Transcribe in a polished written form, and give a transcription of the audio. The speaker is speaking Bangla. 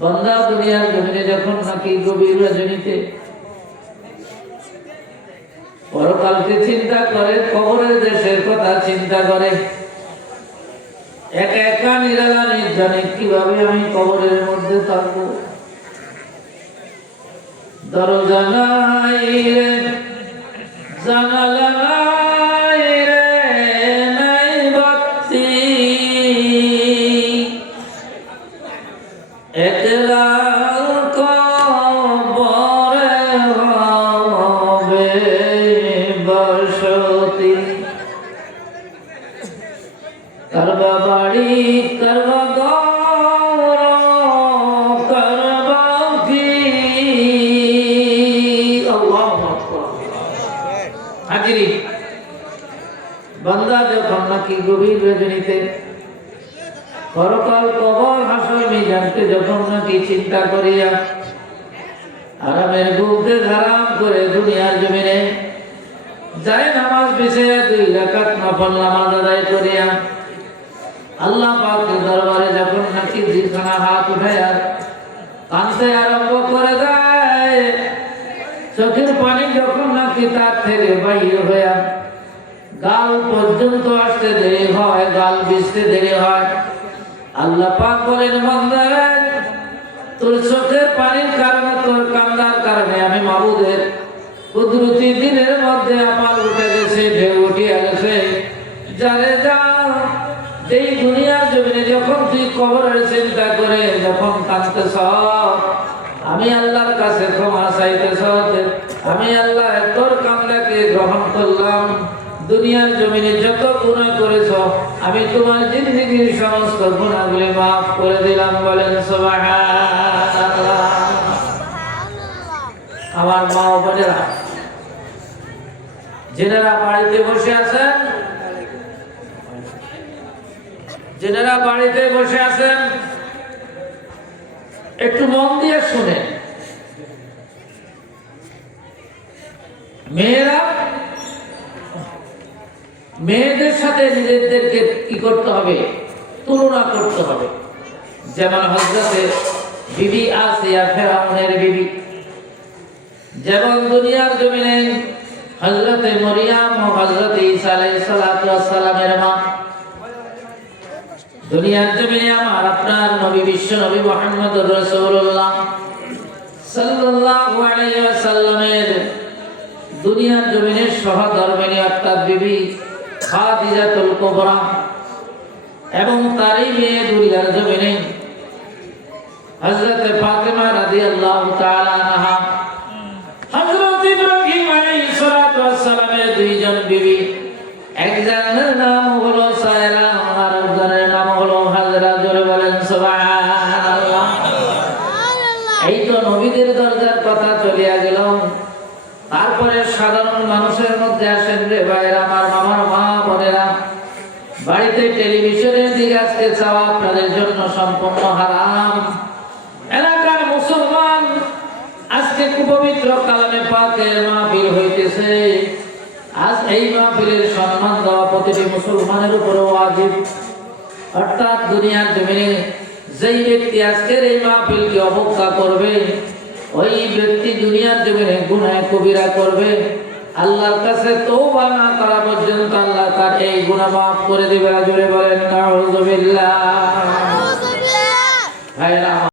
বান্দা দুনিয়ার জমিনে যখন নাকি গভীর রজনীতে পরকালকে চিন্তা করে, কবরের দেশের কথা চিন্তা করে, একা একা নিরালা নির্জনে কিভাবে আমি কবরের মধ্যে থাকবো। দরজা নাই রে, জানালা নাই রে, নাই বাতি, একলা কবরে হবে বসতি। করবা বাড়ি, করবা ঘর, করবা কি আল্লাহু আকবার। হাজিরি, বান্দা যখন নাকি গভীর রজনীতে পরকাল, কবর, হাসর, মিজানকে যখন নাকি চিন্তা করিয়া আরামের বুকে হারাম করে দুনিয়ার জমিনে যায় নামাজ বিছিয়ে 2 রাকাত নফল নামাজ আদায় করিয়া আল্লাহ পাকের দরবারে যখন নাকি দুইখানা হাত উঠাইয়া কাঁদতে আরম্ভ করে দেয়, চোখের পানি যখন নাকি তার থেকে বাহির হইয়া গাল পর্যন্ত আসতে দেরি হয়, গাল ভিজতে দেরি হয়, আল্লাহ পাক বলেন, বান্দা তোর চোখের পানির কারণে, তোর কান্নার কারণে আমি মাবুদের কুদরতি দিনের মধ্যে আমার উঠে গেছে, ঢেউ উঠিয়া গেছে। যারে যা এই দুনিয়ার জমিনে যখন তুই কবরের চিন্তা করে যখন কাঁদতেছ, আমি আল্লাহর কাছে ক্ষমা চাইতেছ, আমি আল্লাহ তোর কান্নাকে গ্রহণ করলাম। দুনিয়ার জমিনে যত গুনাহ করেছ আমি তোমার জিন্দেগীর সমস্ত গুনাহগুলি মাফ করে দিলাম। বলেন সুবহানাল্লাহ। আমার মা ও বোনেরা, যারা বাড়িতে বসে আছেন, যারা বাড়িতে বসে আছেন একটু মন দিয়ে শুনেন। মেয়েরা মেয়েদের সাথে নিজেদেরকে কি করতে হবে? তুলনা করতে হবে। যেমন হযরতে বিবি আসিয়া ফেরাউনের বিবি, যেমন দুনিয়ার জমিনে হযরতে মরিয়ম ও হযরতে ঈসা আলাইহিস সালাতু ওয়াস সালামের মা, দুনিয়ার জমিনে আমার আপনার নবী বিশ্ব নবী মুহাম্মদুর রাসূলুল্লাহ সাল্লাল্লাহু আলাইহি ওয়াসাল্লামের দুনিয়ার জমিনের সহধর্মিণী অর্থাৎ বিবি খাদিজাতুল কুবরা এবং তারই মেয়ে দুনিয়ার জমিনে হযরত ফাতিমা রাদিয়াল্লাহু তাআলা আনহা, হযরত ইব্রাহিম আলাইহিস সালাতু ওয়াস সালামের দুইজন বিবি, একজনের নাম হলো সায়রা আর একজনের নাম হলো হাজরা। জোরে বলেন সুবহানাল্লাহ। এই তো নবীদের দরজার কথা চলিয়া গেল। তারপরে সাধারণ মানুষের মধ্যে আসেন রে ভাইরা, আমার মামার মা বোনেরা, বাড়িতে টেলিভিশনের দিকে আজকে চাওয়া আপনাদের জন্য সম্পূর্ণ হারাম। এলাকার মুসলমান আজকে পবিত্র কালামে পাকের মাহফিল হইতেছে। আজ এই মাহফিলের সম্মান দেওয়া প্রতিটি মুসলমানের উপর ওয়াজিব। অর্থাৎ দুনিয়ার জমিনে যেই ব্যক্তি আজকের এই মাহফিলকে অবজ্ঞা করবে, ওই ব্যক্তি দুনিয়ার জমিনে গুনাহ কবিরা করবে। আল্লাহর কাছে তওবা না করা পর্যন্ত আল্লাহ তার এই গুনাহ মাফ করে দিবে। জোরে বলেন নাউযুবিল্লাহ। ভাইরা